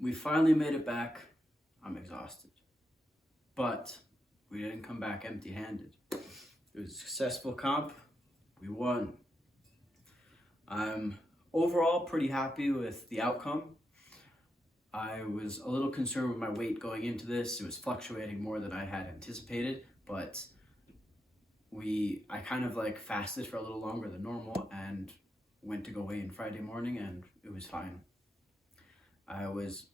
We finally made it back. I'm exhausted. But we didn't come back empty-handed. It was a successful comp. We won. I'm overall pretty happy with the outcome. I was a little concerned with my weight going into this. It was fluctuating more than I had anticipated, but I kind of like fasted for a little longer than normal and went to go weigh in Friday morning, and it was fine. I was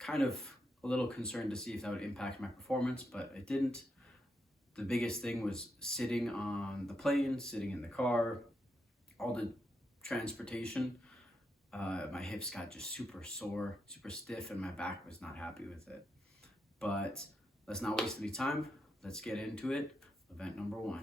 kind of a little concerned to see if that would impact my performance, but it didn't. The biggest thing was sitting on the plane, sitting in the car, all the transportation. My hips got just super sore, super stiff, and my back was not happy with it. But let's not waste any time. Let's get into it. Event number 1.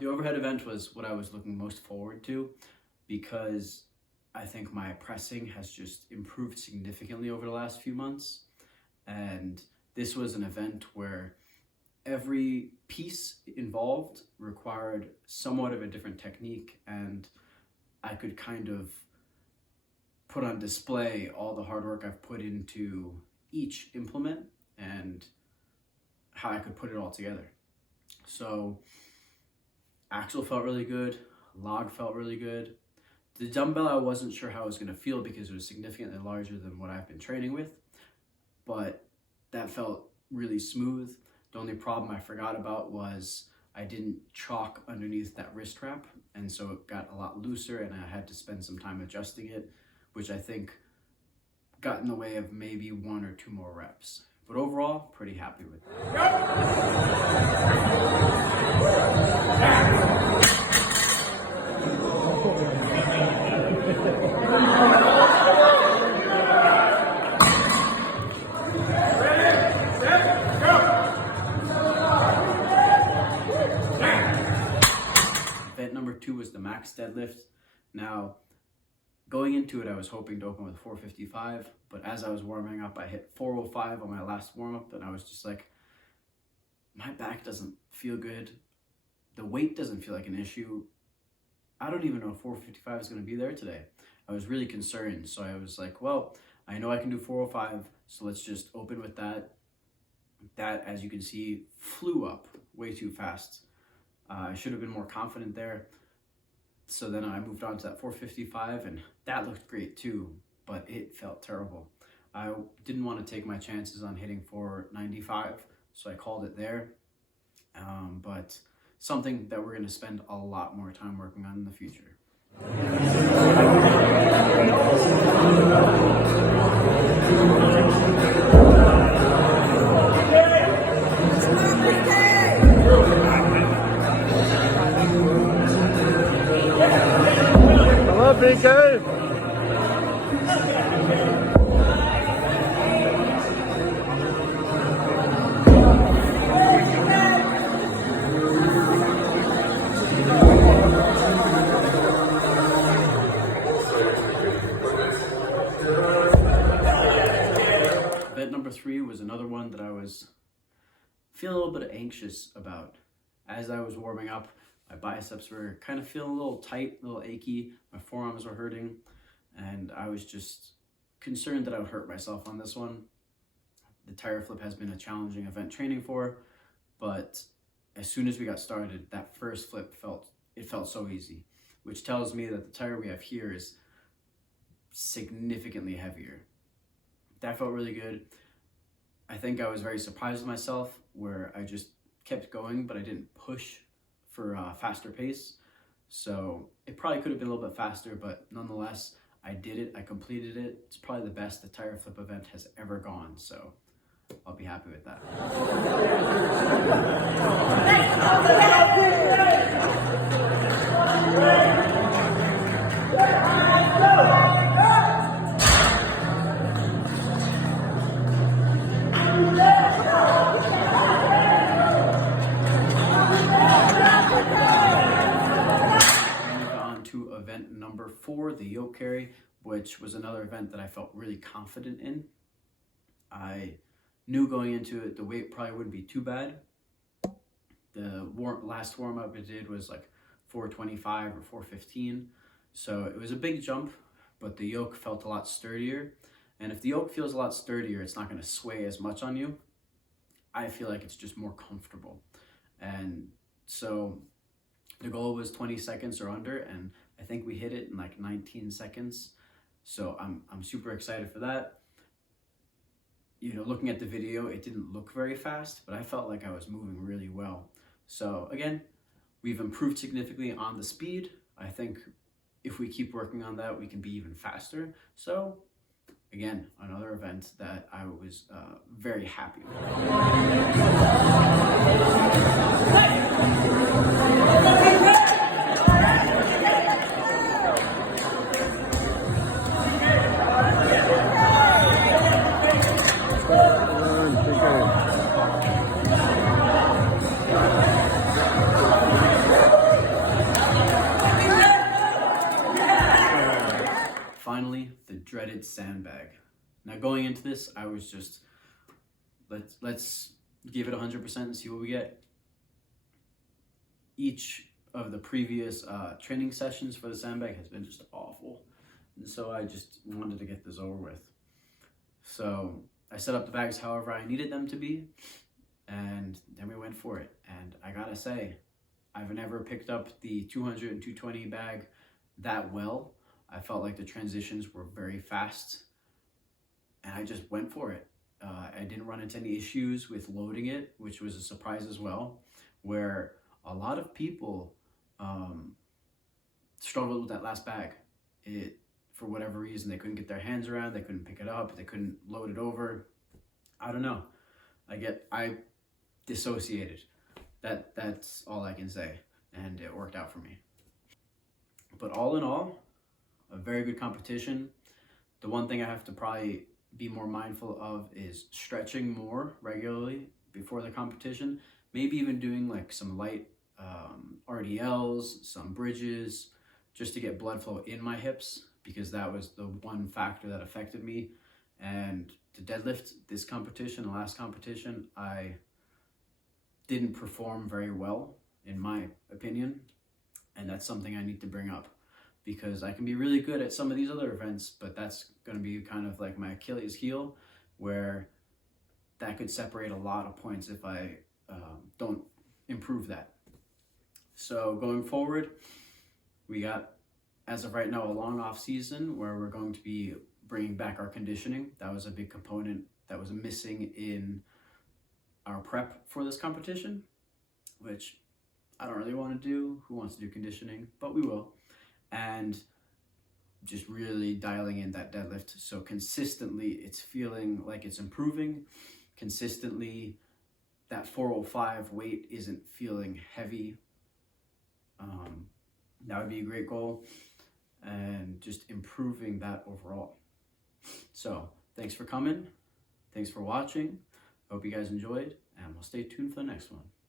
The overhead event was what I was looking most forward to because I think my pressing has just improved significantly over the last few months. And this was an event where every piece involved required somewhat of a different technique, and I could kind of put on display all the hard work I've put into each implement and how I could put it all together. So axle felt really good, log felt really good. The dumbbell, I wasn't sure how it was going to feel because it was significantly larger than what I've been training with, but that felt really smooth. The only problem I forgot about was I didn't chalk underneath that wrist wrap, and so it got a lot looser and I had to spend some time adjusting it, which I think got in the way of maybe 1 or 2 more reps. But overall, pretty happy with Event number 2 was the max deadlift. Now, going into it, I was hoping to open with 455, but as I was warming up, I hit 405 on my last warm-up, and I was just like, my back doesn't feel good. The weight doesn't feel like an issue. I don't even know if 455 is going to be there today. I was really concerned, so I was like, well, I know I can do 405, so let's just open with that. That, as you can see, flew up way too fast. I should have been more confident there. So then I moved on to that 455, and that looked great too, but it felt terrible. I didn't want to take my chances on hitting 495, so I called it there. But something that we're going to spend a lot more time working on in the future. Hello, BK. Event number 3 was another one that I was feeling a little bit anxious about. As I was warming up, my biceps were kind of feeling a little tight, a little achy. My forearms were hurting, and I was just concerned that I would hurt myself on this one. The tire flip has been a challenging event training for, but as soon as we got started, that first flip felt so easy, which tells me that the tire we have here is significantly heavier. That felt really good. I think I was very surprised with myself where I just kept going, but I didn't push for a faster pace. So it probably could have been a little bit faster, but nonetheless, I did it. I completed it. It's probably the best the tire flip event has ever gone. So I'll be happy with that. Move on to event number 4, the yoke carry, which was another event that I felt really confident in. I knew going into it the weight probably wouldn't be too bad. The last warm up I did was like 425 or 415, so it was a big jump, but the yoke felt a lot sturdier. And if the yoke feels a lot sturdier, it's not going to sway as much on you. I feel like it's just more comfortable. And so the goal was 20 seconds or under, and I think we hit it in like 19 seconds. So I'm super excited for that. You know, looking at the video, it didn't look very fast, but I felt like I was moving really well. So again, we've improved significantly on the speed. I think if we keep working on that, we can be even faster. So again, another event that I was very happy with. Finally, the dreaded sandbag. Now going into this, I was just, let's give it 100% and see what we get. Each of the previous training sessions for the sandbag has been just awful. And so I just wanted to get this over with. So I set up the bags however I needed them to be, and then we went for it. And I gotta say, I've never picked up the 200 and 220 bag that well. I felt like the transitions were very fast, and I just went for it. I didn't run into any issues with loading it, which was a surprise as well, where a lot of people struggled with that last bag. For whatever reason, they couldn't get their hands around, they couldn't pick it up, they couldn't load it over. I don't know. I dissociated. That's all I can say, and it worked out for me. But all in all, a very good competition. The one thing I have to probably be more mindful of is stretching more regularly before the competition. Maybe even doing like some light RDLs, some bridges, just to get blood flow in my hips, because that was the one factor that affected me. And to deadlift this competition, the last competition, I didn't perform very well, in my opinion. And that's something I need to bring up, because I can be really good at some of these other events, but that's going to be kind of like my Achilles heel, where that could separate a lot of points if I don't improve that. So going forward, we got, as of right now, a long off season where we're going to be bringing back our conditioning. That was a big component that was missing in our prep for this competition, which I don't really want to do. Who wants to do conditioning? But we will. And just really dialing in that deadlift. So consistently, it's feeling like it's improving. Consistently, that 405 weight isn't feeling heavy. That would be a great goal. And just improving that overall. So thanks for coming. Thanks for watching. Hope you guys enjoyed. And we'll stay tuned for the next one.